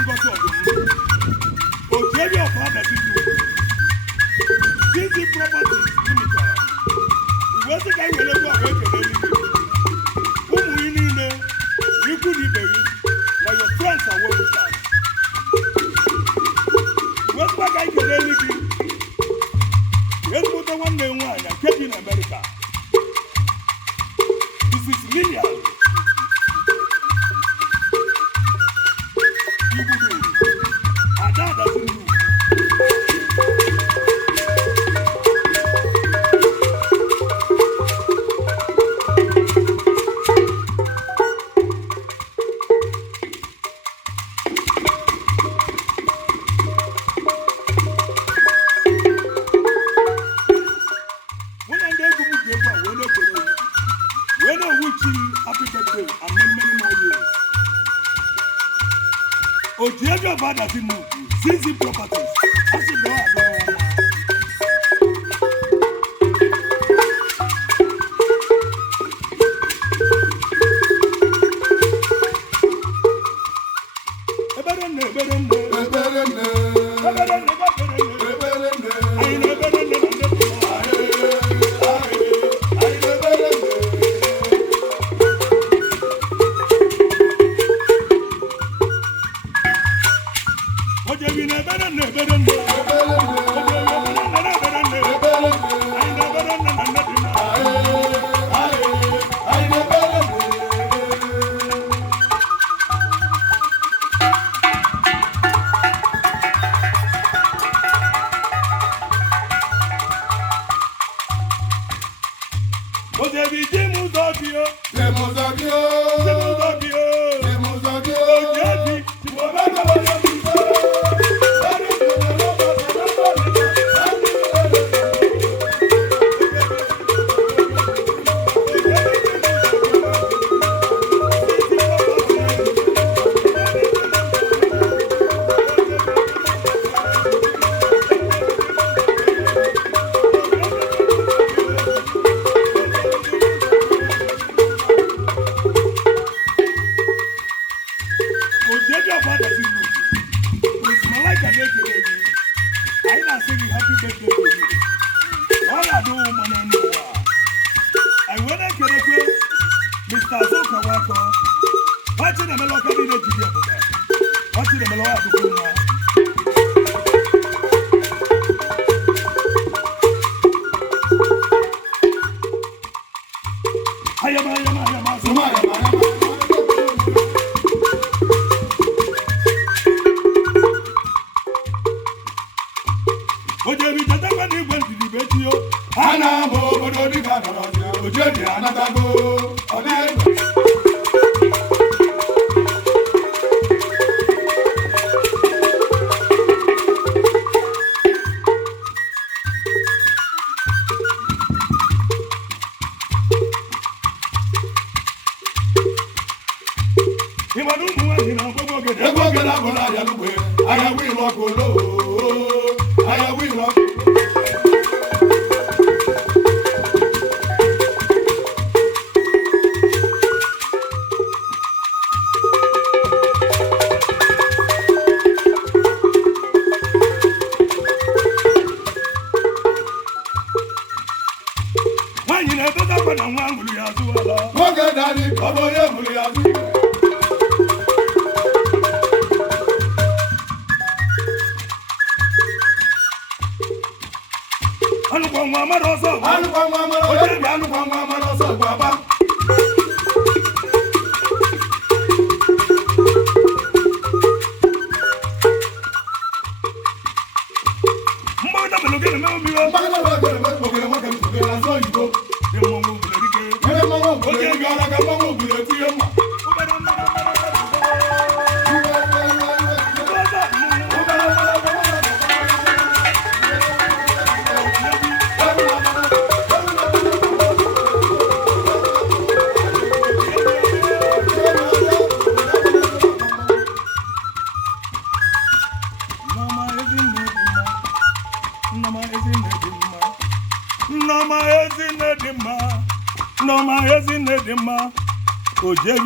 Ngozi Odum. Ojebi of Adasi Group. CZ Properties Limited. Ìwé tí ká ìwé lẹ́gbọ́ àwọn èkèlè níbi. Ụmụ yìí niile, ikú ní ibè yìí, na your friends are well with us. Ìwé tí ká ìkèlè níbi. Ezigbo nwanne nwaanyị nke bi na America. Mrs. Lillian Igbudu Ada Adasi Group. Happy birthday and many more years. Ojebi of Adasi Group, CZ Properties.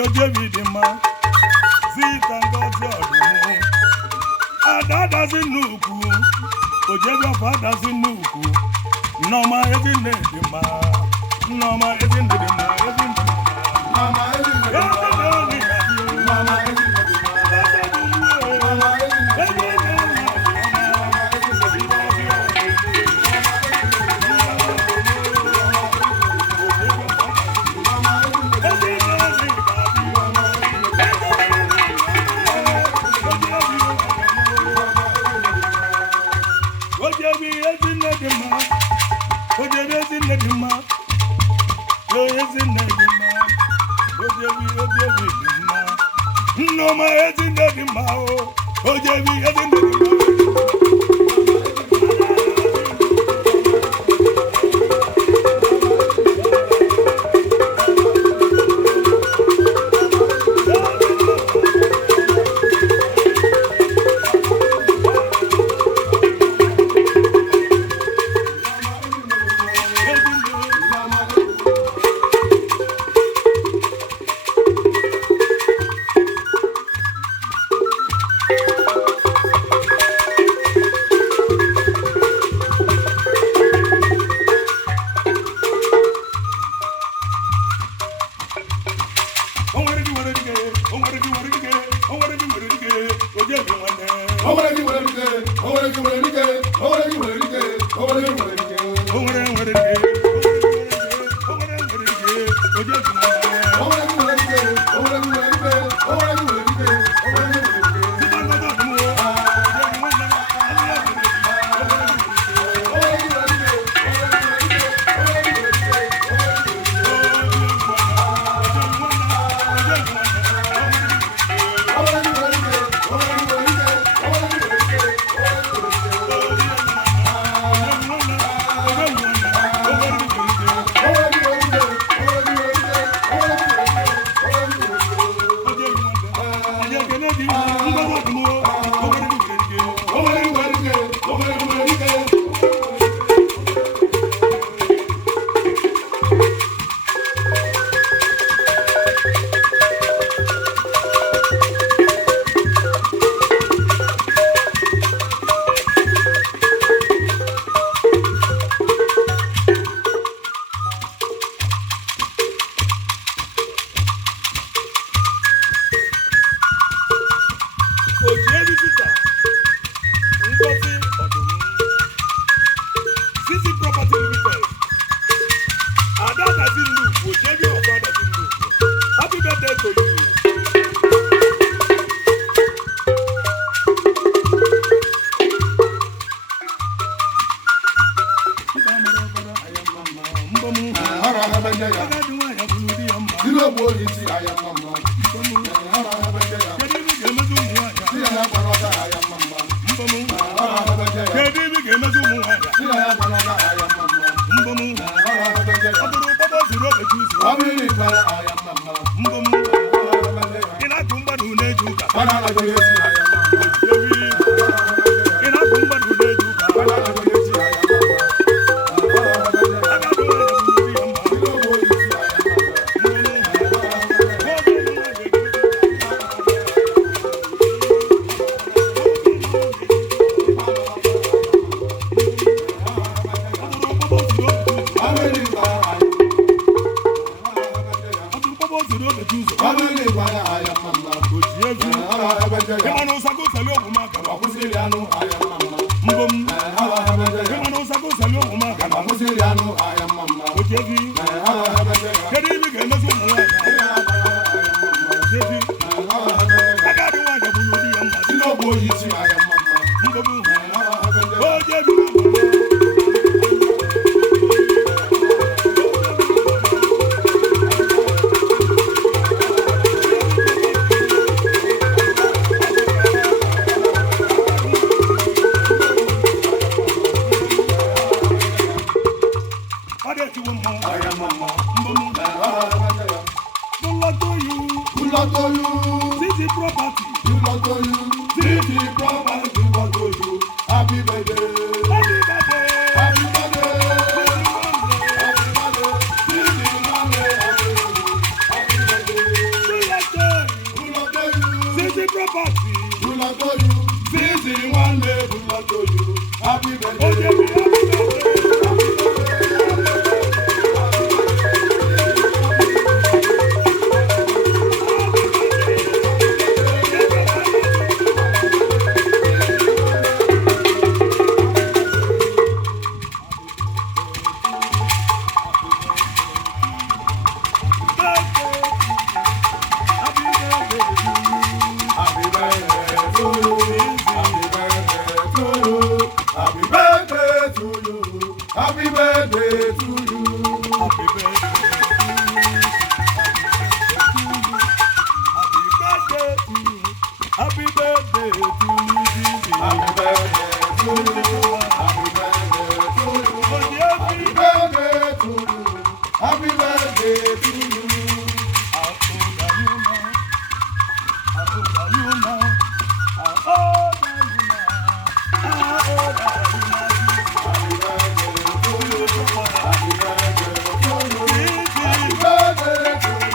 Ojebi di ma, Zita Ngozi Odum. dazi nuku ojebia fa dazi nuku noma ezi nedima noma ezi nedima ezi Mama Elizabeth, Mama Elizabeth, no my head in the mouth. Oh, Jamie, head in the One birthday to you, Zizi. Happy birthday to you. Happy birthday to you. Happy birthday to you. Happy birthday to you. How old are you now? How old are you now? How old are you now? How old are you now? Happy birthday to you. Happy birthday to you. Zizi. Happy birthday to you.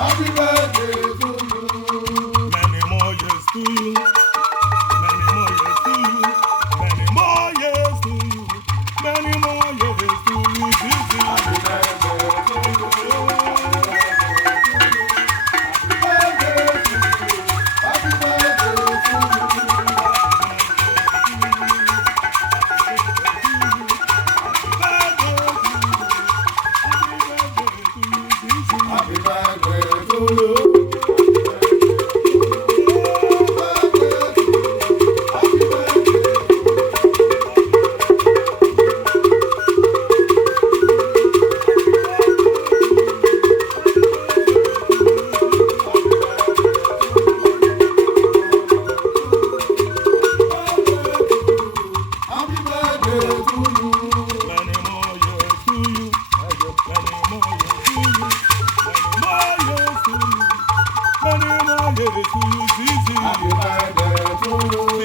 Happy birthday to you. Many more years to you. Many more years to you. Many more years to you. Many more years to you. Zizi. Happy birthday to you. Happy birthday to you. Happy birthday to you. Happy birthday to you. Happy birthday to you. Many more years to you. Many more years to you. Many more years to you. Many more years to you, Zizi. Happy birthday to you.